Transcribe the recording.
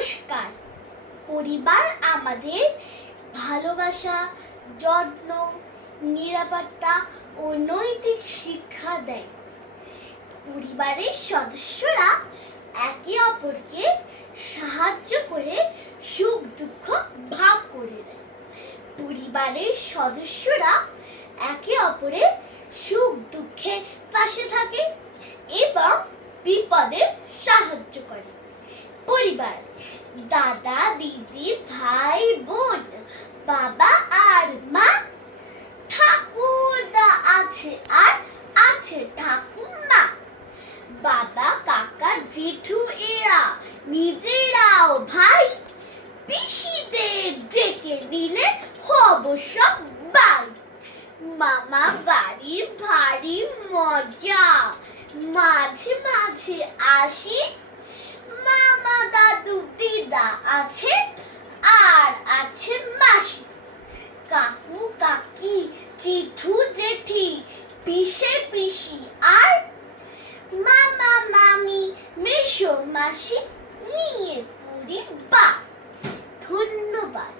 নমস্কার। পরিবার আমাদের ভালোবাসা, যত্ন, নিরাপত্তা ও নৈতিক শিক্ষা দেয়। পরিবারের সদস্যরা একে অপরকে সাহায্য করে সুখ দুঃখ ভাগ করে নেয়। পরিবারের সদস্যরা একে অপরের সুখ দুঃখে পাশে থাকে এবং বিপদে সাহায্য করে। পরিবার দাদা, দিদি, ভাই, বোন, বাবা আর মা, ঠাকুরদা আছে আর আছে ঠাকুমা, বাবা, কাকা, জেঠু এরা নিজেরাও ভাই, পিসিদের ডেকে নিলে হব সব ভাই। মামা বাড়ি ভারী মজা, মাঝে মাঝে আসি, মামা, দাদু, দিদা আছে আর আছে মাসি, কাকু, কাকি, জেঠু, জেঠি, পিসে, পিসি আর মামা, মামি, মেসো, মাসি নিয়ে পরিবার। ধন্যবাদ।